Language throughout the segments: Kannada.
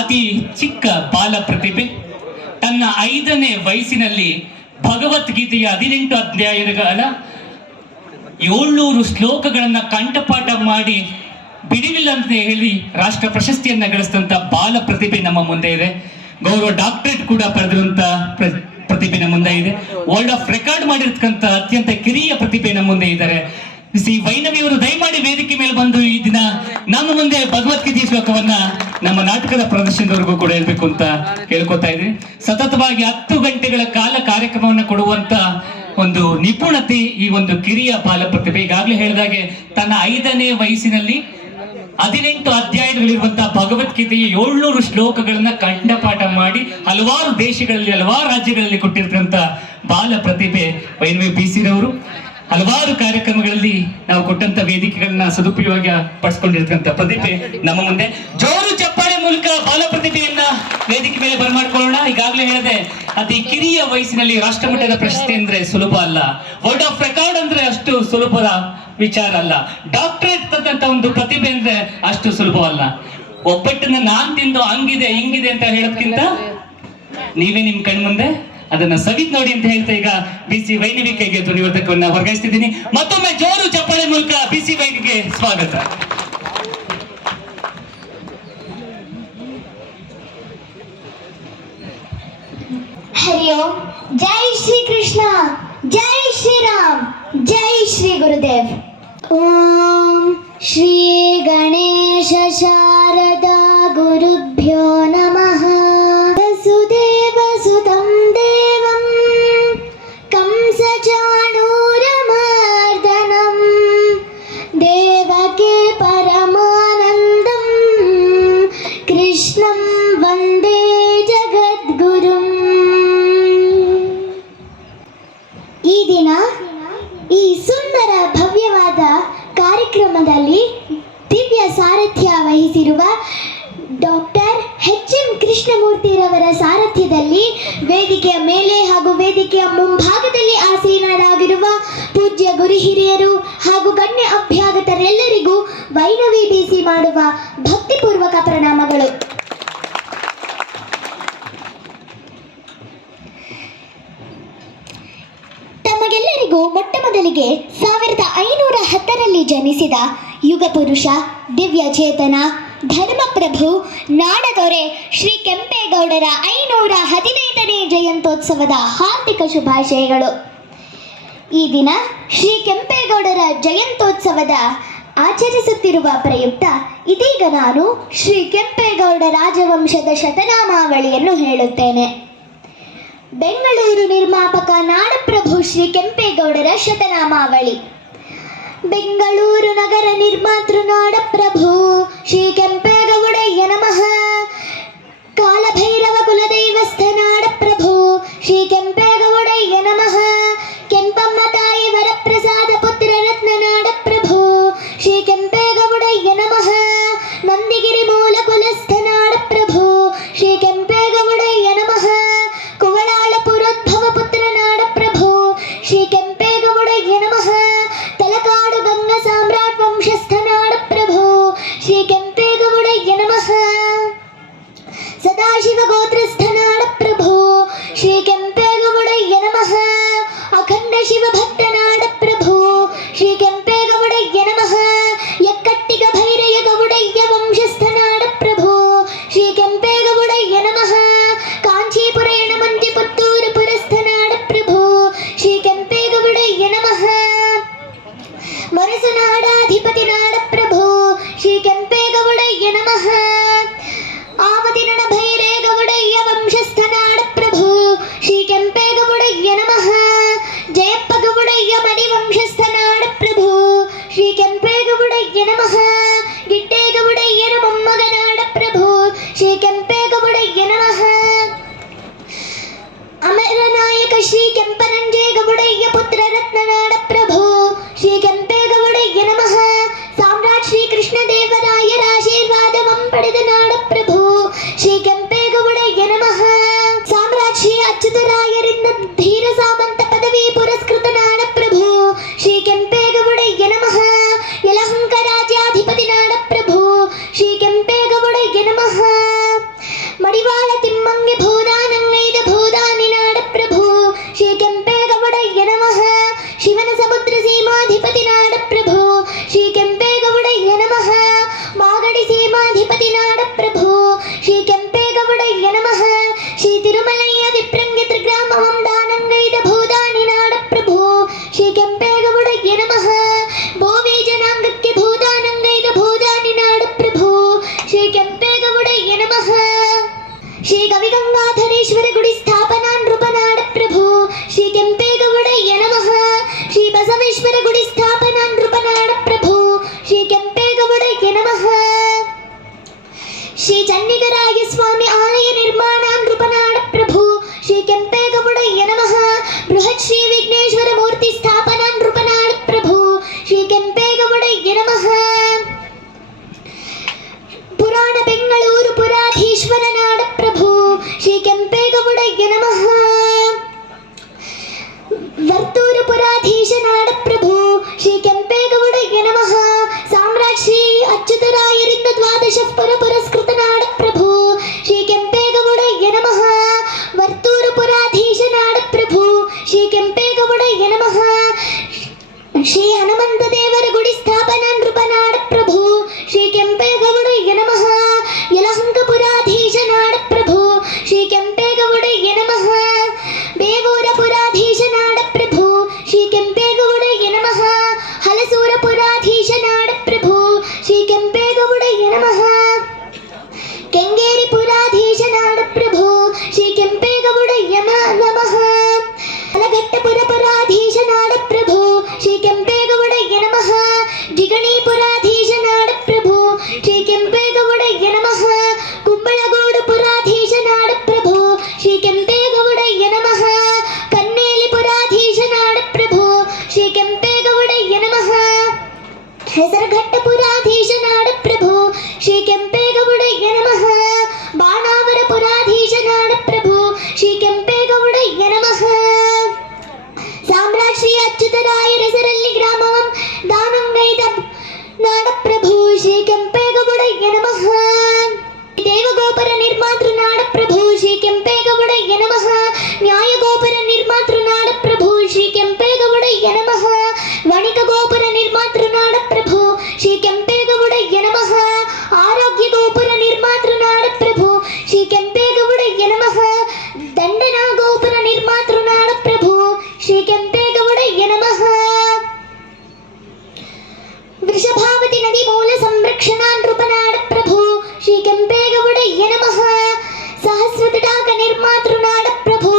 ಅತಿ ಚಿಕ್ಕ ಬಾಲ ಪ್ರತಿಭೆ. ತನ್ನ 5ನೇ ವಯಸ್ಸಿನಲ್ಲಿ ಭಗವದ್ಗೀತೆಯ 18 ಅಧ್ಯಾಯಗಳ 700 ಶ್ಲೋಕಗಳನ್ನ ಕಂಠಪಾಠ ಮಾಡಿ ಬಿಡಿವಿಲ್ಲ ಅಂತ ಹೇಳಿ ರಾಷ್ಟ್ರ ಪ್ರಶಸ್ತಿಯನ್ನ ಗಳಿಸಿದಂತ ಬಾಲ ಪ್ರತಿಭೆ ನಮ್ಮ ಮುಂದೆ ಇದೆ. ಗೌರವ ಡಾಕ್ಟರೇಟ್ ಕೂಡ ಪಡೆದಿರುವಂತ ಪ್ರತಿಭೆ ನಮ್ಮ ಮುಂದೆ ಇದೆ. ವರ್ಲ್ಡ್ ಆಫ್ ರೆಕಾರ್ಡ್ ಮಾಡಿರ್ತಕ್ಕಂಥ ಅತ್ಯಂತ ಕಿರಿಯ ಪ್ರತಿಭೆ ನಮ್ಮ ಮುಂದೆ ಇದ್ದಾರೆ. ಸಿ ವೈನವಿ ಅವರು ದಯಮಾಡಿ ವೇದಿಕೆ ಮೇಲೆ ಬಂದು ಈ ದಿನ ನಮ್ಮ ಮುಂದೆ ಭಗವದ್ಗೀತೆ ಶ್ಲೋಕವನ್ನ ನಮ್ಮ ನಾಟಕದ ಪ್ರದರ್ಶನದವರೆಗೂ ಕೂಡ ಹೇಳ್ಬೇಕು ಅಂತ ಕೇಳ್ಕೊತಾ ಇದ್ದೀನಿ. ಸತತವಾಗಿ 10 ಗಂಟೆಗಳ ಕಾಲ ಕಾರ್ಯಕ್ರಮವನ್ನು ಕೊಡುವಂತ ಒಂದು ನಿಪುಣತೆ ಈ ಒಂದು ಕಿರಿಯ ಬಾಲ ಪ್ರತಿಭೆ. ಈಗಾಗಲೇ ಹೇಳಿದಾಗೆ ತನ್ನ 5ನೇ ವಯಸ್ಸಿನಲ್ಲಿ 18 ಅಧ್ಯಾಯಗಳಿರುವಂತಹ ಭಗವದ್ಗೀತೆಯ 700 ಶ್ಲೋಕಗಳನ್ನ ಕಂಠಪಾಠ ಮಾಡಿ ಹಲವಾರು ದೇಶಗಳಲ್ಲಿ ಹಲವಾರು ರಾಜ್ಯಗಳಲ್ಲಿ ಕೊಟ್ಟಿರ್ತಕ್ಕಂಥ ಬಾಲ ಪ್ರತಿಭೆ ವೈನವಿ BC ರವರು. ಹಲವಾರು ಕಾರ್ಯಕ್ರಮಗಳಲ್ಲಿ ನಾವು ಕೊಟ್ಟಂತ ವೇದಿಕೆಗಳನ್ನ ಸದುಪಯೋಗ ಪಡಿಸ್ಕೊಂಡಿರ್ತಕ್ಕಂಥ ಪ್ರತಿಭೆ ನಮ್ಮ ಮುಂದೆ. ಜೋರು ಚಪ್ಪಾಳೆ ಮೂಲಕ ಬಾಲ ಪ್ರತಿಭೆಯನ್ನ ವೇದಿಕೆ ಮೇಲೆ ಬರಮಾಡ್ಕೊಳ್ಳೋಣ. ಈಗಾಗಲೇ ಹೇಳಿದೆ, ಅತಿ ಕಿರಿಯ ವಯಸ್ಸಿನಲ್ಲಿ ರಾಷ್ಟ್ರಮಟ್ಟದ ಪ್ರಶಸ್ತಿ ಅಂದ್ರೆ ಸುಲಭ ಅಲ್ಲ. ವರ್ಲ್ಡ್ ಆಫ್ ರೆಕಾರ್ಡ್ ಅಂದ್ರೆ ಅಷ್ಟು ಸುಲಭದ ವಿಚಾರ ಅಲ್ಲ. ಡಾಕ್ಟರೇಟ್ ತಂದಂತ ಒಂದು ಪ್ರತಿಭೆ ಅಂದ್ರೆ ಅಷ್ಟು ಸುಲಭವಲ್ಲ. ಒಬ್ಬಟ್ಟನ್ನ ನಾನ್ ತಿಂದು ಹಂಗಿದೆ ಹಿಂಗಿದೆ ಅಂತ ಹೇಳೋದ್ಕಿಂತ ನೀವೇ ನಿಮ್ ಕಣ್ಮುಂದೆ ಅದನ್ನ ಸವಿತ್ ನೋಡಿ ಅಂತ ಹೇಳ್ತಾ ಈಗ BC ವೈನವಿ ಕೈಗೆ ಧ್ವನಿವರ್ಧಕವನ್ನ ವರ್ಗಾಯಿಸ್ತಿದ್ದೀನಿ. ಮತ್ತೊಮ್ಮೆ ಜೋರು ಚಪ್ಪಾಳೆ ಮೂಲಕ BC ವೈನಿಗೆ ಸ್ವಾಗತ. ಹರಿ ಓಂ. ಜೈ ಶ್ರೀ ಕೃಷ್ಣ, ಜೈ ಶ್ರೀರಾಮ್, ಜೈ ಶ್ರೀ ಗುರುದೇವ್. ಓಂ ಶ್ರೀ ಗಣೇಶ ಶಾರದಾ ಗುರುಭ್ಯೋ ನಮಃ. ವಸುದೇವ ಸುತಂ ದೇವಂ ಕಂಸಚಾಣೂರಮರ್ದನಂ ದೇವಕೀ ಪರಮಾನಂದಂ ಕೃಷ್ಣಂ ವಂದೇ ಜಗದ್ಗುರುಂ. ಈ ದಿನ ಈ ಸುಂದರ ಭವ್ಯವಾದ ಕಾರ್ಯಕ್ರಮದಲ್ಲಿ ದಿವ್ಯ ಸಾರಥ್ಯ ವಹಿಸಿರುವ ಡಾಕ್ಟರ್ HM ಕೃಷ್ಣಮೂರ್ತಿರವರ ಸಾರಥ್ಯದಲ್ಲಿ ವೇದಿಕೆಯ ಮೇಲೆ ಹಾಗೂ ವೇದಿಕೆಯ ಮುಂಭಾಗದಲ್ಲಿ ಆಸೀನರಾಗಿರುವ ಪೂಜ್ಯ ಗುರು ಹಿರಿಯರು ಹಾಗೂ ಗಣ್ಯ ಅಭ್ಯಾಗತರೆಲ್ಲರಿಗೂ ವೈನವಿ BC ಮಾಡುವ ಭಕ್ತಿಪೂರ್ವಕ ಪ್ರಣಾಮಗಳು. ತಮಗೆಲ್ಲರಿಗೂ ಮೊಟ್ಟ ಮೊದಲಿಗೆ 1510ರಲ್ಲಿ ಜನಿಸಿದ ಯುಗ ಪುರುಷ, ದಿವ್ಯ ಚೇತನ, ಧರ್ಮಪ್ರಭು, ನಾಡದೊರೆ ಶ್ರೀ ಕೆಂಪೇಗೌಡರ 515ನೇ ಜಯಂತ್ಯೋತ್ಸವದ ಹಾರ್ದಿಕ ಶುಭಾಶಯಗಳು. ಈ ದಿನ ಶ್ರೀ ಕೆಂಪೇಗೌಡರ ಜಯಂತ್ಯೋತ್ಸವದ ಆಚರಿಸುತ್ತಿರುವ ಪ್ರಯುಕ್ತ ಇದೀಗ ನಾನು ಶ್ರೀ ಕೆಂಪೇಗೌಡ ರಾಜವಂಶದ ಶತನಾಮಾವಳಿಯನ್ನು ಹೇಳುತ್ತೇನೆ. ಬೆಂಗಳೂರು ನಿರ್ಮಾಪಕ ನಾಡಪ್ರಭು ಶ್ರೀ ಕೆಂಪೇಗೌಡರ ಶತನಾಮಾವಳಿ. ಬೆಂಗಳೂರು ನಗರ ನಿರ್ಮಾತೃ ನಾಡಪ್ರಭು ಶ್ರೀ ಕೆಂಪೇಗೌಡಯ್ಯ ನಮಃ. ಕಾಲಭೈರವ ಕುಲದೈವಸ್ಥ ನಾಡಪ್ರಭು ಶ್ರೀ ಕೆಂಪೇಗೌಡಯ್ಯ ನಮಃ. ಕೆಂಪಮ್ಮ ತಾಯಿ ವರಪ್ರಸಾದ ಪುತ್ರ ರತ್ನ ನಾಡಪ್ರಭು ಶ್ರೀ ಕೆಂಪೇಗೌಡಯ್ಯ ನಮಃ. ನಂದಿಗಿರಿ ಮೂಲ ಕುಲಸ್ಥ ನಾಡಪ್ರಭು ಶ್ರೀ ಕೆಂಪೇಗೌಡಯ್ಯ ನಮಃ. ಕುವಳಾಳ ಪುರೋದ್ಭವ ಪುತ್ರ ನಾಡಪ್ರಭು ಶ್ರೀ ಕೆಂಪೇಗೌಡಯ್ಯ ನಮಃ. ತಲಕಾಡು ಗಂಗ ಸಾಮ್ರಾಟ್ ವಂಶಸ್ಥ ನಾಡಪ್ರಭು ಶ್ರೀ ಕೆಂಪೇಗೌಡಯ್ಯ ನಮಃ. ಸದಾಶಿವ ಗೋತ್ರಸ್ಥ ನಾಡಪ್ರಭು ಶ್ರೀ ಕೆಂಪೇಗೌಡಯ್ಯ ನಮಃ. ಅಖಂಡ ಶಿವ ಭಕ್ತ ನಾಡಪ್ರಭು ಶ್ರೀ ಕೆಂಪೇಗೌಡಯ್ಯ ನಮಃ. ಯಕ್ಕಟ್ಟಿಗ ಭೈರಯ್ಯ ಗೌಡಯ್ಯ ವಂಶಸ್ಥ ನಾಡಪ್ರಭು ಶ್ರೀ ಕೆಂಪೇಗೌಡಯ್ಯ ನಮಃ. ಕಾಂಚೀಪುರ ಯಣಮಂಜಿ ಪುತ್ತೂರು ಪುರಸ್ಥ ನಾಡಪ್ರಭು ಶ್ರೀ ಕೆಂಪೇಗೌಡಯ್ಯ ನಮಃ. ಮರಸನಾಡಾಧಿಪತಿ ನಾಡಪ್ರಭು ಶ್ರೀ ಕೆಂಪೇಗೌಡಯ್ಯ ನಮಃ. ಆವತಿನಡ ಭೈರೇ ಗೌಡಯ್ಯ ವಂಶಸ್ಥ ನಾಡಪ್ರಭು ಶ್ರೀ ಕೆಂಪೇಗೌಡಯ್ಯ ನಮಃ. ಜಯಪ್ಪ ಗೌಡಯ್ಯ ಮಡಿ ವಂಶಸ್ಥ ನಾಡಪ್ರಭು ಶ್ರೀ ಕೆಂಪೇಗೌಡಯ್ಯ ನಮಃ. ಗಿಡ್ಡೇಗೌಡಯ್ಯನ ಮೊಮ್ಮಗ ನಾಡಪ್ರಭು ಶ್ರೀ ಕೆಂಪೇಗೌಡಯ್ಯ ನಮಃ. ಅಮರನಾಯಕ ಶ್ರೀ ಕೆಂಪನಂಜೇಗೌಡಯ್ಯ ಪುತ್ರ ರತ್ನ ನಾಡಪ್ರಭು ಶ್ರೀ ಕೆಂಪೇಗೌಡಯ್ಯ ನಮಃ. ಸಾಮ್ರಾಟ್ ಶ್ರೀ ಕೃಷ್ಣದೇವರಾಯರ ಆಶೀರ್ವಾದವಂ ಪಡೆದ ನಾಡಪ್ರಭು ಶ್ರೀ ಕೆಂಪೇಗೌಡಯ್ಯ ನಮಃ. ಸಾಮ್ರಾಟ್ ಶ್ರೀ ಅಚ್ಯುತರಾಯರಿಂದ ಧೀರ ಸಾಮಂತ ಪದವಿ ಪುರಸ್ಕೃತ ನಾಡಪ್ರಭು ಶ್ರೀ ಕೆಂಪೇಗೌಡಯ್ಯ ನಮಃ. ಯಲಹಂಕ ರಾಜ್ಯಾಧಿಪತಿ ನಾಡಪ್ರಭು ಶ್ರೀ ಕೆಂಪೇಗೌಡಯ್ಯ ನಮಃ. ಮಡಿವಾಳ ತಿಮ್ಮಂಗೆ ಭೂದಾನಂಗೈದ ಭೂದಾನಿ ನಾಡ ಪ್ರಭು ಶ್ರೀ ಕೆಂಪೇಗೌಡಯ್ಯ ನಮಃ ಶಿವನ ಸಮುದ್ರ ಸೀಮಾಧಿಪತಿ ನಾಡ ಪ್ರಭು ಶ್ರೀ ಕೆಂಪೇಗೌಡಯ್ಯ ನಮಃ ಮಾಗಡಿ ಸೀಮಾಧಿಪತಿ ನಾಡ ಪ್ರಭು ಶ್ರೀ ಕೆಂಪೇಗೌಡಯ್ಯ ನಮಃ ಶ್ರೀ ತಿರುಮಲಯ್ಯ ವಿಪ್ರಂಗಿ ತ್ರಿಗ್ರಾಮವಂ ದಾನಂಗೈದ ಭೂದಾನಿ ನಾಡ ಪ್ರಭು ಶ್ರೀ ಕೆಂಪೇಗೌಡಯ್ಯ ನಮಃ ಬೋವಿ ಜನಾಂಗಕ್ಕೆ ಭೂದಾನಂಗೈದ ಭೂದಾನಿ ನಾಡ ಪ್ರಭು ಶ್ರೀ ಕೆಂಪೇಗೌಡಯ್ಯ ನಮಃ ಶ್ರೀ ಕವಿಗಂಗಾಧರೇಶ್ವರ ಗುಡಿ ಸ್ಥಾಪನಾ ನೃಪನಾಡ ಪ್ರಭು ಶ್ರೀ ಕೆಂಪೇಗೌಡಯ್ಯ ನಮಃ ಶ್ರೀ ಬಸವೇಶ್ವರ ಗುಡಿ ಸ್ಥಾಪನಾ ನೃಪನಾಡ ಪ್ರಭು ಶ್ರೀ ಕೆಂಪೇಗೌಡಯ್ಯ ನಮಃ ಶ್ರೀ ಚನ್ನಿಗರಾಯ ಸ್ವಾಮಿ ಆಲಯ ನಿರ್ಮಾಣ ನೃಪನಾಡ ಪ್ರಭು ಶ್ರೀ ಕೆಂಪೇಗೌಡಯ್ಯ ನಮಃ ಬೃಹತ್ ಶ್ರೀ ವಿಘ್ನೇಶ್ವರ ಮೂರ್ತಿ ಸ್ಥಾಪನಾ ನೃಪನಾಡ ಪ್ರಭು ಶ್ರೀ ಕೆಂಪೇಗೌಡಯ್ಯ ನಮಃ ಪುರಾಣ ಬೆಂಗಳೂರು ಪುರಾಧೀಶ್ವರ ನಾಡ ಪ್ರಭು ಶ್ರೀ ಕೆಂಪೇಗೌಡಯ್ಯ ನಮಃ ವರ್ತೂರು ಪುರಾಧೀಶ ನಾಡ ಪ್ರಭು ಶ್ರೀ ಕೆಂಪೇಗೌಡಯ್ಯ ನಮಃ ಸಾಮ್ರಾಟ್ ಶ್ರೀ ಅಚ್ಯುತರಾಯರಿಂದ ದ್ವಾದಶ ಪುರಸ್ಕೃತ ನಾಡ ಪ್ರಭು ಶ್ರೀ ಕೆಂಪೇಗೌಡಯ್ಯ ನಮಃ ವರ್ತೂರು ಪುರಾಧೀಶ ನಾಡ ಪ್ರಭು ಶ್ರೀ ಕೆಂಪೇಗೌಡಯ್ಯ ನಮಃ ಶ್ರೀ ಹನುಮಂತ ದೇವರ ಗುಡಿ ಸ್ಥಾಪನಾ ನೃಪನಾಡ ಪ್ರಭು ಶ್ರೀ ಕೆಂಪೇಗೌಡಯ್ಯ ನಮಃ ಯಲಹಂಕ ಪುರಾಧೀಶ ನಾಡ ಪ್ರಭು ಶ್ರೀ ಕೆಂಪೇಗೌಡಯ್ಯ ನಮಃ ಬೇವೂರ ಪುರಾಧೀಶ ನಾಡ ಪ್ರಭು ಶ್ರೀ ಕೆಂಪೇಗೌಡಯ್ಯ ನಮಃ ಹಲಸೂರ ಪುರಾಧೀಶ ನಾಡ ಪ್ರಭು ಶ್ರೀ ಕೆಂಪೇಗೌಡಯ್ಯ ನಮಃ ಕೆಂಗೇರಿ ಪುರಾಧೀಶ ನಾಡ ಪ್ರಭು ಶ್ರೀ ಕೆಂಪೇಗೌಡಯ್ಯ ನಮಃ ಹಲಘಟ್ಟಪುರ ಪುರಾಧೀಶ ನಾಡ ಪ್ರಭು ಶ್ರೀ ಕೆಂಪೇಗೌಡಯ್ಯ ನಮಃ ಜಿಗಣಿ ಪುರಾಧೀಶ ನಾಡ ಪ್ರಭು ಶ್ರೀ ಕೆಂಪೇಗೌಡಯ್ಯ ನಮಃ ಕುಂಬಳಗೋಡು ಪುರಾಧೀಶ ನಾಡ ಪ್ರಭು ಶ್ರೀ ಕೆಂಪೇಗೌಡಯ್ಯ ನಮಃ ಕನ್ನೇಲಿ ಪುರಾಧೀಶ ನಾಡ ಪ್ರಭು ಶ್ರೀ ಕೆಂಪೇಗೌಡಯ್ಯ ನಮಃ ಹೆಸರಘಟ್ಟ ಪುರಾಧೀಶ ನಾಡ ಪ್ರಭು ಶ್ರೀ ಕೆಂಪೇಗೌಡಯ್ಯ ನಮಃ ಬಾಣಾವರ ಪುರಾಧೀಶ ನಾಡ ಪ್ರಭು ಶ್ರೀ ಕೆಂಪೇಗೌಡಯ್ಯ ನಮಃ ಸಾಮ್ರಾಟ್ ಶ್ರೀ ಅಚ್ಯುತರಾಯರ ಹೆಸರಲ್ಲಿ ಗ್ರಾಮವಂ ದಾನಂಗೈದ ನಾಡ ಪ್ರಭು ಶ್ರೀ ಕೆಂಪೇಗೌಡಯ್ಯ ನಮಃ ದೇವಗೋಪುರ ನಿರ್ಮಾತೃ ನಾಡ ಪ್ರಭು ಶ್ರೀ ಕೆಂಪೇಗೌಡಯ್ಯ ನಮಃ ನ್ಯಾಯಗೋಪುರ ನಿರ್ಮಾತೃ ನಾಡ ಪ್ರಭು ಶ್ರೀ ಕೆಂಪೇಗೌಡಯ್ಯ ನಮಃ ವಣಿಕ ಗೋಪುರ ನಿರ್ಮಾತೃ ನಾಡ ಪ್ರಭು ಶ್ರೀ ಕೆಂಪೇಗೌಡಯ್ಯ ನಮಃ ಆರೋಗ್ಯ ಗೋಪುರ ನಿರ್ಮಾತೃ ನಾಡ ಪ್ರಭು ಶ್ರೀ ಕೆಂಪೇಗೌಡಯ್ಯ ನಮಃ ದಂಡನಾ ಗೋಪುರ ನಿರ್ಮಾತೃ ನಾಡ ಪ್ರಭು ಶ್ರೀ ಕೆಂಪೇಗೌಡಯ್ಯ ನಮಃ ವೃಷಭಾವತಿ ನದಿ ಮೂಲ ಸಂರಕ್ಷಣಾ ನೃಪನಾಡ ಪ್ರಭು ಶ್ರೀ ಕೆಂಪೇಗೌಡಯ್ಯ ನಮಃ ಸಹಸ್ರ ತಟಾಕ ನಿರ್ಮಾತೃ ನಾಡ ಪ್ರಭು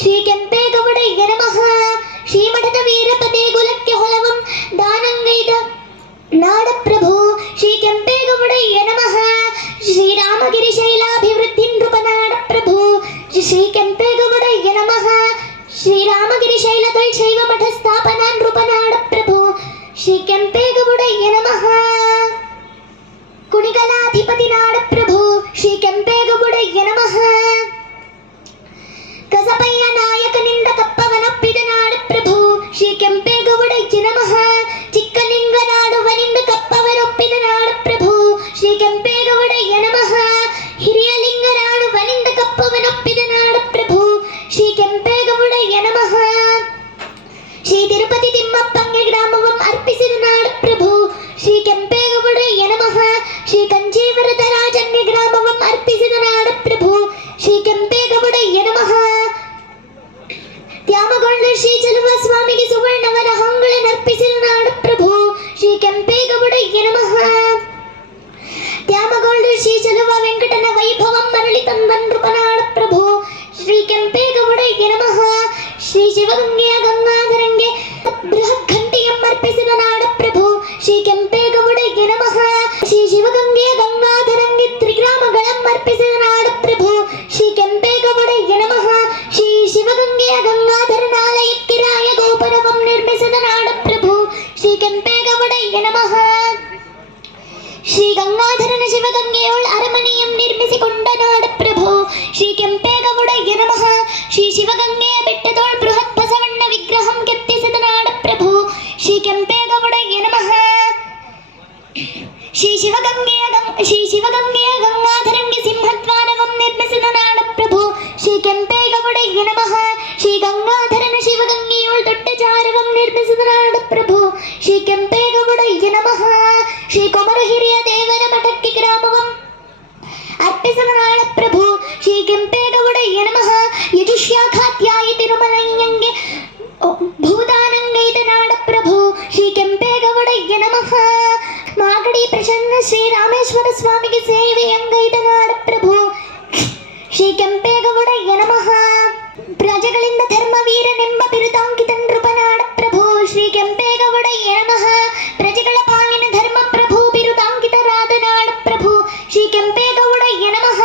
ಶ್ರೀ ಕೆಂಪೇಗೌಡಯ್ಯ ನಮಃ ಶ್ರೀಮಠದ ವೀರಪ್ಪ ದೇಗುಲಕ್ಕೆ ಹೊಲವಂ ದಾನಂಗೈದ ನಾಡ ಪ್ರಭು ಶ್ರೀ ಕೆಂಪೇಗೌಡಯ್ಯ ನಮಃ ಶ್ರೀರಾಮಗಿರಿ ಶೈಲಾಭಿವೃದ್ಧಿ ನೃಪನಾಡ ಪ್ರಭು ಶ್ರೀ ಕೆಂಪೇಗೌಡಯ್ಯ ನಮಃ ಶ್ರೀರಾಮಗಿರಿ ಶೈಲದೊಳ್ ಶೈವ ಮಠ ಸ್ಥಾಪನಾ ನೃಪನಾಡ ಪ್ರಭು ಶ್ರೀ ಕೆಂಪೇಗೌಡಯ್ಯ ನಮಃ ಕುಣಿಗಲಾಧಿಪತಿ ನಾಡ ಪ್ರಭು ಶ್ರೀ ಕೆಂಪೇಗೌಡಯ್ಯ ನಮಃ ಕಸಪಯ್ಯ ನಾಯಕನಿಂದ ಕಪ್ಪವನೊಪ್ಪಿದ ನಾಡ ಪ್ರಭು ಶ್ರೀ ಕೆಂಪೇಗೌಡಯ್ಯ ನಮಃ ಚಿಕ್ಕಲಿಂಗನಾಡುವನಿಂದ ಕಪ್ಪವನೊಪ್ಪಿದ ನಾಡ ಪ್ರಭು ಶ್ರೀ ಕೆಂಪೇಗೌಡಯ್ಯ ನಮಃ ಹಿರಿಯಲಿಂಗನಾಡುವನಿಂದ ಕಪ್ಪವನೊಪ್ಪಿದ ನಾಡ ಪ್ರಭು ಶ್ರೀ ಕೆಂಪೇಗೌಡಯ್ಯ ನಮಃ ಶ್ರೀ ತಿರುಪತಿ ತಿಮ್ಮಪ್ಪಂಗೆ ಗ್ರಾಮವಂ ಅರ್ಪಿಸಿದ ನಾಡ ಪ್ರಭು ಶ್ರೀ ಕೆಂಪೇಗೌಡಯ್ಯ ನಮಃ ಶ್ರೀ ಕಂಜೀವರದ ರಾಜನ್ಗೆ ಗ್ರಾಮವಂ ಅರ್ಪಿಸಿದ ನಾಡ ಪ್ರಭು ಶ್ರೀ ಕೆಂಪೇಗೌಡಯ್ಯ ನಮಃ ತ್ಯಾಮಗೊಂಡ ಶ್ರೀ ಚಲುವ ಸ್ವಾಮಿಗೆ ಸುವರ್ಣವರ ಹೊಂಗಳನ್ನರ್ಪಿಸಿದ ನಾಡ ಪ್ರಭು ಶ್ರೀ ಕೆಂಪೇಗೌಡಯ್ಯ ನಮಃ ತ್ಯಾಮಗೊಂಡ ಶ್ರೀ ಚಲುವ ವೆಂಕಟನ ವೈಭವಂ ಮರಳಿ ತಂದ ನೃಪನಾಡ ಪ್ರಭು ಶ್ರೀ ಕೆಂಪೇಗೌಡಯ್ಯ ನಮಃ ಶ್ರೀ ಶಿವಗಂಗೆಯ ಗಂಗಾಧರಂಗೆ ಬೃಹತ್ ಘಂಟಿಯಂ ಅರ್ಪಿಸಿದ ನಾಡ ಪ್ರಭು ಶ್ರೀ ಕೆಂಪೇಗೌಡಯ್ಯ ನಮಃ ಶ್ರೀ ಶಿವಗಂಗೆಯ ಗಂಗಾಧರಂಗೆ ತ್ರಿಗ್ರಾಮಗಳಂ ಅರ್ಪಿಸಿದ ನಾಡ ಪ್ರಭು ಶ್ರೀ ಕೆಂಪೇಗೌಡಯ್ಯ ನಮಃ ಶ್ರೀ ಶಿವಗಂಗೆಯ ಗಂಗಾಧರನಾಲಯಕ್ಕೆ ರಾಯ ಗೋಪುರವಂ ನಿರ್ಮಿಸಿದ ನಾಡ ಪ್ರಭು ಶ್ರೀ ಕೆಂಪೇಗೌಡಯ್ಯ ನಮಃ ಶ್ರೀ ಗಂಗಾಧರನ ಶಿವಗಂಗೆಯೋಳ್ ಅರಮನೆಯಂ ನಿರ್ಮಿಸಿಕೊಂಡ ನಾಡ ಪ್ರಭು ಶ್ರೀ ಕೆಂಪೇಗೌಡಯ್ಯ ನಮಃ ಶ್ರೀ ಶಿವಗಂಗೆಯ ಬೆಟ್ಟದೋಳ್ ಬೃಹತ್ ಬಸವಣ್ಣ ಹೆಸರನಾಡ ಪ್ರಭು ಶ್ರೀ ಕೆಂಪೇಗೌಡಯ್ಯ ನಮಃ. ಯಜುಷ್ಯಾಖಾತ್ಯಾಯಿ ತಿರುಮಲಯ್ಯಂಗೆ ಭೂದಾನಂಗೈದ ನಾಡ ಪ್ರಭು ಶ್ರೀ ಕೆಂಪೇಗೌಡಯ್ಯ ನಮಃ. ಮಾಗಡಿ ಪ್ರಸನ್ನ ಶ್ರೀ ರಾಮೇಶ್ವರ ಸ್ವಾಮಿಗೆ ಸೇವೆಯಂಗೈದ ನಾಡ ಪ್ರಭು ಶ್ರೀ ಕೆಂಪೇಗೌಡಯ್ಯ ನಮಃ. ಪ್ರಜೆಗಳಿಂದ ಧರ್ಮವೀರನೆಂಬ ಬಿರುದಾಂಕಿತ ನೃಪನಾಡ ಪ್ರಭು ಶ್ರೀ ಕೆಂಪೇಗೌಡಯ್ಯ ನಮಃ. ಪ್ರಜೆಗಳ ಪಾಲಿನ ಧರ್ಮ ಪ್ರಭು ಬಿರುದಾಂಕಿತರಾದ ನಾಡ ಪ್ರಭು ಶ್ರೀ ಕೆಂಪೇಗೌಡಯ್ಯ ನಮಃ.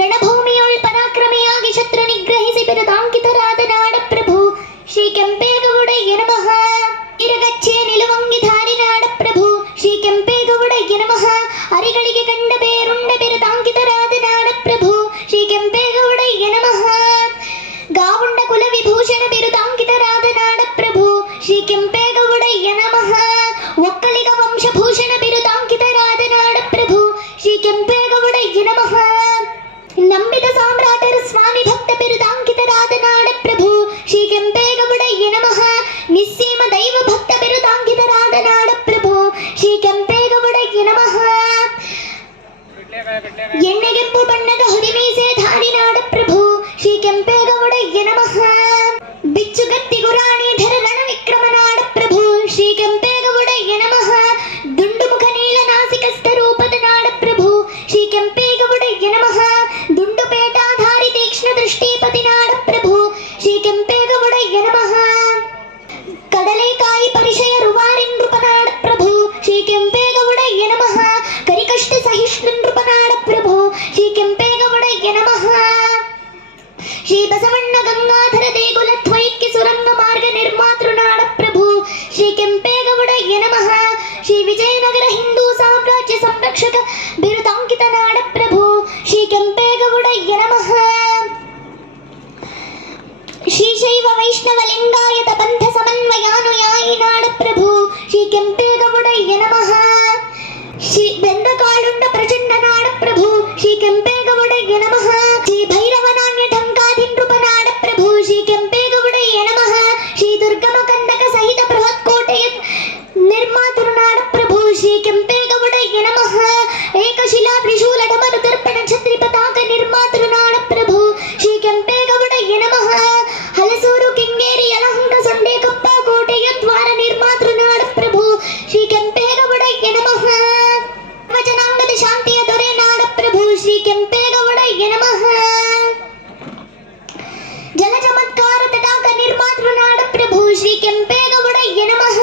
ರಣಭೂಮಿಯೊಳ್ ಪರಾಕ್ರಮಿಯಾಗಿ ಶತ್ರು ನಿಗ್ರಹಿಸಿ ಬಿರುದಾಂಕಿತರಾದ ನಾಡ ಪ್ರಭು ಶ್ರೀ ಕೆಂಪೇಗೌಡಯ್ಯ ನಮಃ. ಇರಗಚ್ಚೆ ನಿಲುವಂಗಿ ಧಾರಿ ನಾಡ ಪ್ರಭು ಶ್ರೀ ಕೆಂಪೇಗೌಡಯ್ಯ ನಮಃ. ಅರಿಗಳಿಗೆ ಕಂಡ ಬೇರುಂಡ ಬಿರುದಾಂಕಿತರಾದ ನಾಡ ಪ್ರಭು ಶ್ರೀ ಕೆಂಪೇಗೌಡಯ್ಯ ನಮಃ. ಗಾವುಂಡ ಕುಲ ವಿಭೂಷಣ ಬಿರುದಾಂಕಿತರಾದ ನಾಡ ಪ್ರಭು ಶ್ರೀ ಕೆಂಪೇಗೌಡಯ್ಯ ನಮಃ. ಒಕ್ಕಲಿಗ ವಂಶಭೂಷಣ ಬಿರುದಾಂಕಿತರಾದ ನಾಡ ಪ್ರಭು ಶ್ರೀ ಕೆಂಪೇಗೌಡಯ್ಯ ನಮಃ. ನಂಬಿದ ಸಾಮ್ರಾಟರು ಸ್ವಾಮಿ ಭಕ್ತ ಬಿರುದಾಂಕಿತರಾದ ನಾಡ ಪ್ರಭು ಶ್ರೀ ಕೆಂಪೇಗೌಡಯ್ಯ ನಮಃ. ನಿಸ್ಸೀಮ ದೈವ ಭಕ್ತ ಬಿರುದಾಂಕಿತರಾದ ನಾಡ ಪ್ರಭು ಶ್ರೀ ಕೆಂಪೇಗೌಡಯ್ಯ ನಮಃ. ಎಣ್ಣೆಗೆಂಪು ಬಣ್ಣದ ಹುರಿಮೀಸೆ ಧಾರಿ ನಾಡ ಪ್ರಭು ಶ್ರೀ ಕೆಂಪೇಗೌಡಯ್ಯ ನಮಃ. ಬಿಚ್ಚುಗತ್ತಿ ಗುರಾಣಿಧರ ರಣ ವಿಕ್ರಮ ನಾಡ ಪ್ರಭು ಶ್ರೀ ಕೆಂಪೇಗೌಡಯ್ಯ ನಮಃ. ದುಂಡು ಮುಖ ನೀಲ ನಾಸಿಕಸ್ಥ ರೂಪದ ನಾಡ ಪ್ರಭು ಶ್ರೀ ಕೆಂಪೇಗೌಡಯ್ಯ ನಮಃ. ದುಂಡು ಪೇಟಾಧಾರಿ ತೀಕ್ಷ್ಣ ದೃಷ್ಟಿಪತಿ ನಾಡ ಪ್ರಭು ಶ್ರೀ ಕೆಂಪೇಗೌಡಯ್ಯ ನಮಃ. ಕಡಲೆಕಾಯಿ ಪರಿಚಯ ರುವಾರಿ ನೃಪನಾಡ ಪ್ರಭು ಶ್ರೀ ಕೆಂಪೇಗೌಡಯ್ಯ ನಮಃ. ಕರಿಕಷ್ಟ ಸಹಿಷ್ಣು ನೃಪನಾಡ ಪ್ರಭು ಶ್ರೀ ಕೆಂಪೇಗೌಡಯ್ಯ ನಮಃ. ಶ್ರೀ ಬಸವಣ್ಣ ಗಂಗಾಧರ ದೇಗುಲ ತ್ವೈಕ್ಯ ಸುರಂಗ ಮಾರ್ಗ ನಿರ್ಮಾತೃ ನಾಡ ಪ್ರಭು ಶ್ರೀ ಕೆಂಪೇಗೌಡಯ್ಯ ನಮಃ. ಶ್ರೀ ವಿಜಯನಗರ ಹಿಂದೂ ಸಾಮ್ರಾಜ್ಯ ಸಂರಕ್ಷಕ ಬಿರುದಾಂಕಿತ ನಾಡ ಪ್ರಭು ಶ್ರೀ ಕೆಂಪೇಗೌಡಯ್ಯ ನಮಃ. ಶ್ರೀ ಶೈವ ವೈಷ್ಣವ ಲಿಂಗಾಯತ ಪಂಥ ಸಮನ್ವಯಾನುಯಾಯಿ ನಾಡ ಪ್ರಭು ಶ್ರೀ ಕೆಂಪೇಗೌಡಯ್ಯ ನಮಃ. ಶ್ರೀ ಬೆಂದಕಾಳುಂಡ ಪ್ರಚಂಡ ನಾಡ ಪ್ರಭು ಶ್ರೀ ಕೆಂಪೇಗೌಡಯ್ಯ ನಮಃ. ಶ್ರೀ ಭೈರವನಾಣ್ಯ ಢಂಕಾಧಿ ನೃಪನಾಡ ಪ್ರಭು ಶ್ರೀ ಕೆಂಪೇಗೌಡಯ್ಯ ನಮಃ. ಶ್ರೀ ದುರ್ಗಮ ಕಂದಕ ಸಹಿತ ಬೃಹತ್ ಕೋಟೆಯ ನಿರ್ಮಾತೃ ನಾಡ ಪ್ರಭು ಶ್ರೀ ಕೆಂಪೇಗೌಡಯ್ಯ ನಮಃ. ಏಕಶಿಲಾ ತ್ರಿಶೂಲ ಡಮರು ದರ್ಪಣ ಛತ್ರಿ ಪತಾಕ ನಿರ್ಮಾತೃ ನಾಡ ಪ್ರಭು ಶ್ರೀ ಕೆಂಪೇಗೌಡಯ್ಯ ನಮಃ. ಹಲಸೂರು ಕೆಂಗೇರಿ ಯಲಹಂಕ ಸೊಂಡೆ ಕಪ್ಪ ಕೋಟೆಯ ದ್ವಾರ ನಿರ್ಮಾತೃ ನಾಡ ಪ್ರಭು ಶ್ರೀ ಕೆಂಪೇಗೌಡಯ್ಯ ನಮಃ. ಜನಾಂಗದ ಶಾಂತಿಯ ದೊರೆ ನಾಡ ಪ್ರಭು ಶ್ರೀ ಕೆಂಪೇಗೌಡಯ್ಯ ನಮಃ. ಜಲ ಚಮತ್ಕಾರ ತಟಾಕ ನಿರ್ಮಾತೃ ನಾಡ ಪ್ರಭು ಶ್ರೀ ಕೆಂಪೇಗೌಡಯ್ಯ ನಮಃ.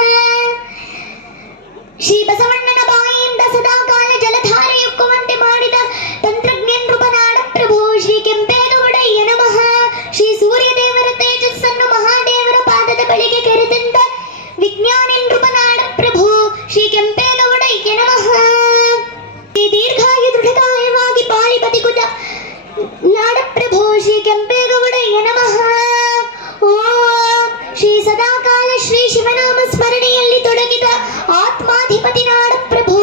ಶ್ರೀ ಬಸವಣ್ಣನ ಬಾಯಿಯಿಂದ ಸದಾಕಾಲ ಜಲಧಾರೆಯುಕ್ಕುವಂತೆ ಮಾಡಿದ ತಂತ್ರಜ್ಞ ನೃಪನಾಡ ಪ್ರಭು ಶ್ರೀ ಕೆಂಪೇಗೌಡಯ್ಯ ನಮಃ. ಶ್ರೀ ಸೂರ್ಯದೇವರ ತೇಜಸ್ಸನ್ನು ಮಹಾದೇವರ ಪಾದದ ಬಳಿಗೆ ಕರೆದಂತ ವಿಜ್ಞಾನಿ ನೃಪನಾಡ ಪ್ರಭು ಶ್ರೀ ಕೆಂಪೇಗೌಡಯ್ಯ ನಮಃ. ಶ್ರೀ ದೀರ್ಘಾಯು ದೃಢಕಾಯವಾಗಿ ಬಾಳಿ ಬದಿಗುದ ನಾಡ ಪ್ರಭು ಶ್ರೀ ಕೆಂಪೇಗೌಡಯ್ಯ ನಮಃ. ಓಂ ಶ್ರೀ ಸದಾಕಾಲ ಶ್ರೀ ಶಿವನಾಮ ಸ್ಮರಣೆಯಲ್ಲಿ ತೊಡಗಿದ ಆತ್ಮಾಧಿಪತಿ ನಾಡ ಪ್ರಭು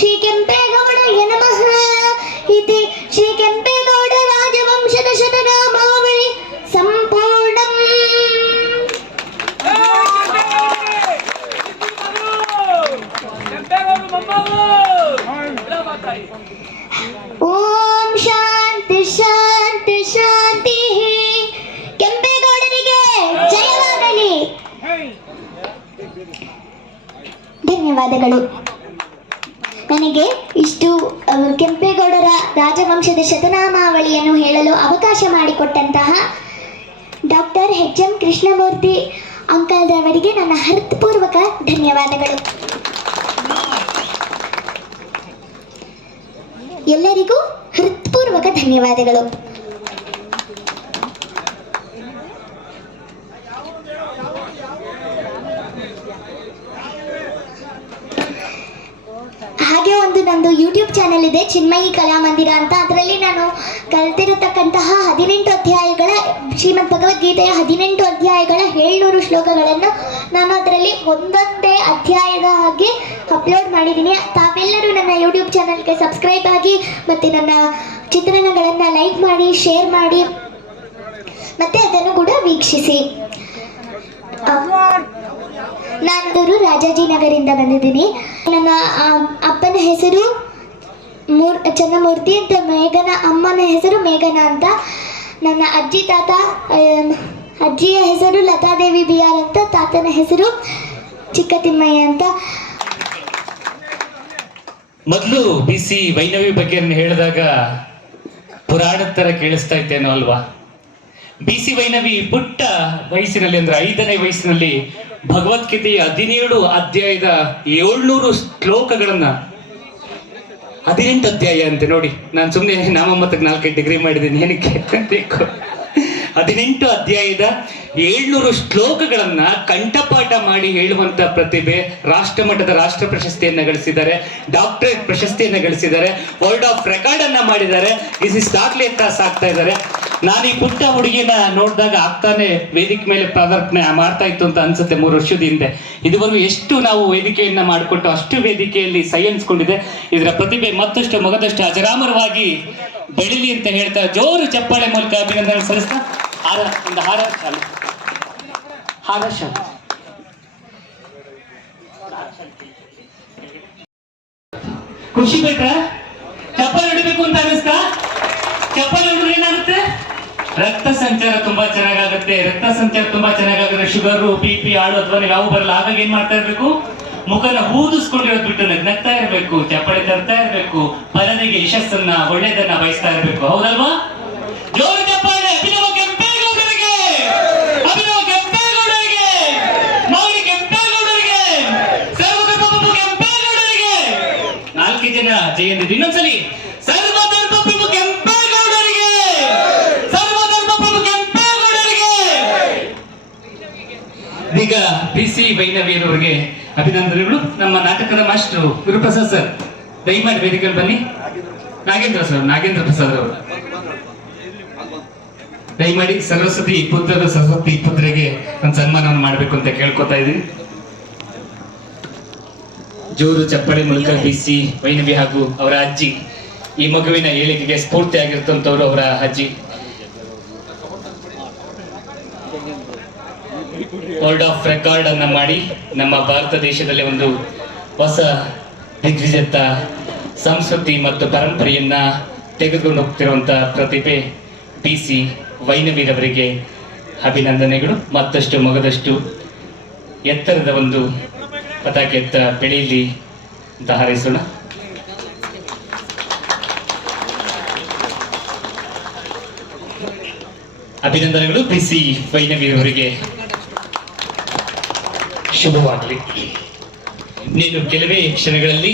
ಶ್ರೀ ಕೆಂಪೇಗೌಡಯ್ಯ ನಮಃ. ಇತಿ ಶ್ರೀ ಕೆಂಪೇಗೌಡ ರಾಜವಂಶದ ಶತನಾಮಾವಳಿ ಸಂಪೂರ್ಣಂ. ಓಂ ಶಾಂತಿ ಶಾಂತಿ ಶಾಂತಿ. ಕೆಂಪೇಗೌಡರಿಗೆ ಜಯವಾಗಲಿ. ಧನ್ಯವಾದಗಳು. ನನಗೆ ಇಷ್ಟು ಕೆಂಪೇಗೌಡರ ರಾಜವಂಶದ ಶತನಾಮಾವಳಿಯನ್ನು ಹೇಳಲು ಅವಕಾಶ ಮಾಡಿಕೊಟ್ಟಂತಹ ಡಾಕ್ಟರ್ ಎಚ್.ಎಂ. ಕೃಷ್ಣಮೂರ್ತಿ ಅಂಕಲ್ರವರಿಗೆ ನನ್ನ ಹೃತ್ಪೂರ್ವಕ ಧನ್ಯವಾದಗಳು. ಎಲ್ಲರಿಗೂ ಹೃತ್ಪೂರ್ವಕ ಧನ್ಯವಾದಗಳು. ಹಾಗೆ ಒಂದು ನಂದು ಯೂಟ್ಯೂಬ್ ಚಾನೆಲ್ ಇದೆ, ಚಿನ್ಮಯಿ ಕಲಾಮಂದಿರ ಅಂತ. ಅದರಲ್ಲಿ ನಾನು ಕಲಿತಿರತಕ್ಕಂತಹ 18 ಅಧ್ಯಾಯಗಳ ಶ್ರೀಮದ್ ಭಗವದ್ಗೀತೆಯ 18 ಅಧ್ಯಾಯಗಳ 700 ಶ್ಲೋಕಗಳನ್ನು ನಾನು ಅದರಲ್ಲಿ ಒಂದೊಂದೇ ಅಧ್ಯಾಯದ ಹಾಗೆ ಅಪ್ಲೋಡ್ ಮಾಡಿದ್ದೀನಿ. ತಾವೆಲ್ಲರೂ ನನ್ನ ಯೂಟ್ಯೂಬ್ ಚಾನಲ್ಗೆ ಸಬ್ಸ್ಕ್ರೈಬ್ ಆಗಿ ಮತ್ತು ನನ್ನ ಚಿತ್ರಣಗಳನ್ನು ಲೈಕ್ ಮಾಡಿ, ಶೇರ್ ಮಾಡಿ, ಮತ್ತು ಅದನ್ನು ಕೂಡ ವೀಕ್ಷಿಸಿ. ನಾನು ರಾಜಾಜಿನಗರಿಂದ ಬಂದಿದ್ದೀನಿ. ನನ್ನ ಅಪ್ಪನ ಹೆಸರು ಚನ್ನಮೂರ್ತಿ ಅಂತ. ಮೇಘನ ಅಮ್ಮನ ಹೆಸರು ಮೇಘನ ಅಂತ. ನನ್ನ ಅಜ್ಜಿ ತಾತ ಅಜ್ಜಿಯ ಹೆಸರು ಲತಾದೇವಿ ಬಿಆರ್ ಅಂತ. ತಾತನ ಹೆಸರು ಚಿಕ್ಕತಿಮ್ಮಯ್ಯ ಅಂತ. ಮೊದಲು BC ವೈನವಿ ಬಗ್ಗೆ ಹೇಳಿದಾಗ ಪುರಾಣದ ತರ ಕೇಳಿಸ್ತಾ ಇತ್ತೇನೋ ಅಲ್ವಾ? BC ವೈನವಿ ಪುಟ್ಟ ವಯಸ್ಸಿನಲ್ಲಿ, ಅಂದ್ರೆ 5ನೇ ವಯಸ್ಸಿನಲ್ಲಿ ಭಗವದ್ಗೀತೆಯ 17 ಅಧ್ಯಾಯದ 700 ಶ್ಲೋಕಗಳನ್ನ, 18 ಅಧ್ಯಾಯ ಅಂತೆ ನೋಡಿ. ನಾನು ಸುಮ್ಮನೆ ನಾಮಮತಕ್ಕೆ 4 ಡಿಗ್ರಿ ಮಾಡಿದ್ದೀನಿ, ಏನಕ್ಕೆ ಬೇಕು? 18 ಅಧ್ಯಾಯದ 700 ಶ್ಲೋಕಗಳನ್ನ ಕಂಠಪಾಠ ಮಾಡಿ ಹೇಳುವಂತ ಪ್ರತಿಭೆ. ರಾಷ್ಟ್ರಮಟ್ಟದ ರಾಷ್ಟ್ರ ಪ್ರಶಸ್ತಿಯನ್ನ ಗಳಿಸಿದ್ದಾರೆ, ಡಾಕ್ಟರೇಟ್ ಪ್ರಶಸ್ತಿಯನ್ನ ಗಳಿಸಿದ್ದಾರೆ, ವರ್ಲ್ಡ್ ಆಫ್ ರೆಕಾರ್ಡ್ ಅನ್ನ ಮಾಡಿದ್ದಾರೆ, ದಾಖಲೆ ಅಂತ ಸಾಕ್ತಾ ಇದ್ದಾರೆ. ನಾನು ಈ ಪುಟ್ಟ ಹುಡುಗಿನ ನೋಡಿದಾಗ ಆಗ್ತಾನೆ ವೇದಿಕೆ ಮೇಲೆ ಪ್ರದರ್ಶನ ಮಾಡ್ತಾ ಇತ್ತು ಅಂತ ಅನ್ಸುತ್ತೆ 3 ವರ್ಷದ ಹಿಂದೆ. ಇದುವರೆಗೂ ಎಷ್ಟು ನಾವು ವೇದಿಕೆಯನ್ನ ಮಾಡಿಕೊಟ್ಟು ಅಷ್ಟು ವೇದಿಕೆಯಲ್ಲಿ ಸೈಯನ್ಸ್ಕೊಂಡಿದೆ. ಇದರ ಪ್ರತಿಭೆ ಮತ್ತಷ್ಟು ಮಗದಷ್ಟು ಅಜರಾಮರವಾಗಿ ಬೆಳಿಲಿ ಅಂತ ಹೇಳ್ತಾ ಜೋರು ಚಪ್ಪಾಳೆ ಮೂಲಕ ಅಭಿನಂದನೆ ಸಲ್ಲಿಸ್ತಾ ಹಾರ ಶಬ್ದ ಖುಷಿ ಬೇಕ? ಚಪ್ಪಾಳೆ ಹೊಡಿಬೇಕು ಅಂತ ಅನಿಸ್ತಾ? ಚಪ್ಪಾಳೆ ಹೊಡಿದ್ರೆ ಏನಾಗುತ್ತೆ? ರಕ್ತ ಸಂಚಾರ ತುಂಬಾ ಚೆನ್ನಾಗಾಗುತ್ತೆ. ರಕ್ತ ಸಂಚಾರ ತುಂಬಾ ಚೆನ್ನಾಗಾಗುತ್ತೆ. ಶುಗರು, BP, ಆಳು ಅಥವಾ ಯಾವ ಬರಲ್ಲ. ಹಾಗಾಗಿ ಏನ್ ಮಾಡ್ತಾ ಇರ್ಬೇಕು? ಮುಖನ ಊದಿಸ್ಕೊಂಡಿರೋದು ಬಿಟ್ಟು ನಗ್ತಾ ಇರ್ಬೇಕು, ಚಪ್ಪಾಳೆ ತರ್ತಾ ಇರ್ಬೇಕು, ಪರದೆಗೆ ಯಶಸ್ಸನ್ನ ಒಳ್ಳೇದನ್ನ ಬಯಸ್ತಾ ಇರ್ಬೇಕು. ಹೌದಲ್ವಾ? ಜೋರು ಚಪ್ಪಾಳೆ ಅಭಿನವ ಕೆಂಪೇಗೌಡರಿಗೆ, ಅಭಿನವ ಕೆಂಪೇಗೌಡರಿಗೆ, ಮೌಳಿ ಕೆಂಪೇಗೌಡರಿಗೆ, ಸರ್ವಧರ್ಮ ಕೆಂಪೇಗೌಡರಿಗೆ. 4 ಜನ ಜಯಂತಿ. ಇನ್ನೊಂದ್ಸಲಿ ಸರ್ವಧರ್ಮ ಪ್ರಭು ಕೆಂಪೇಗೌಡರಿಗೆ, ಸರ್ವಧರ್ಮ ಪ್ರಭು ಕೆಂಪೇಗೌಡರಿಗೆ. ಈಗ BC ವೈನವಿಯವರಿಗೆ ಅಭಿನಂದನೆಗಳು. ನಮ್ಮ ನಾಟಕದ ಮಾಸ್ಟರ್ ಗುರುಪ್ರಸಾದ್ ಸರ್ ದಯಮಾಡಿ ವೇದಿಕೆಯಲ್ಲಿ ಬನ್ನಿ. ನಾಗೇಂದ್ರ ಪ್ರಸಾದ್ ಅವರು ದಯಮಾಡಿ ಸರಸ್ವತಿ ಪುತ್ರಿಗೆ ಒಂದು ಸನ್ಮಾನವನ್ನು ಮಾಡಬೇಕು ಅಂತ ಕೇಳ್ಕೊತಾ ಇದ್ದೀನಿ. ಜೋರು ಚಪ್ಪಳೆ ಮೂಲಕ BC ವೈನವಿ ಹಾಗೂ ಅವರ ಅಜ್ಜಿ, ಈ ಮಗುವಿನ ಏಳಿಗೆಗೆ ಸ್ಫೂರ್ತಿ ಆಗಿರ್ತಂಥವ್ರು ಅವರ ಅಜ್ಜಿ. ವರ್ಲ್ಡ್ ಆಫ್ ರೆಕಾರ್ಡ್ ಅನ್ನ ಮಾಡಿ ನಮ್ಮ ಭಾರತ ದೇಶದಲ್ಲಿ ಒಂದು ಹೊಸ ದಿಗ್ವಿಜೇತ ಸಂಸ್ಕೃತಿ ಮತ್ತು ಪರಂಪರೆಯನ್ನ ತೆಗೆದುಕೊಂಡು ಹೋಗ್ತಿರುವಂತ ಪ್ರತಿಭೆ BC ವೈನವಿರವರಿಗೆ ಅಭಿನಂದನೆಗಳು. ಮತ್ತಷ್ಟು ಮಗದಷ್ಟು ಎತ್ತರದ ಒಂದು ಪತಾಕೆ ಎತ್ತ ಬೆಳೆಯಲಿ ಅಂತ ಹಾರೈಸೋಣ. ಅಭಿನಂದನೆಗಳು BC ವೈನವಿರವರಿಗೆ. ಶುಭವಾಗಲಿ. ನೀನು ಕೆಲವೇ ಕ್ಷಣಗಳಲ್ಲಿ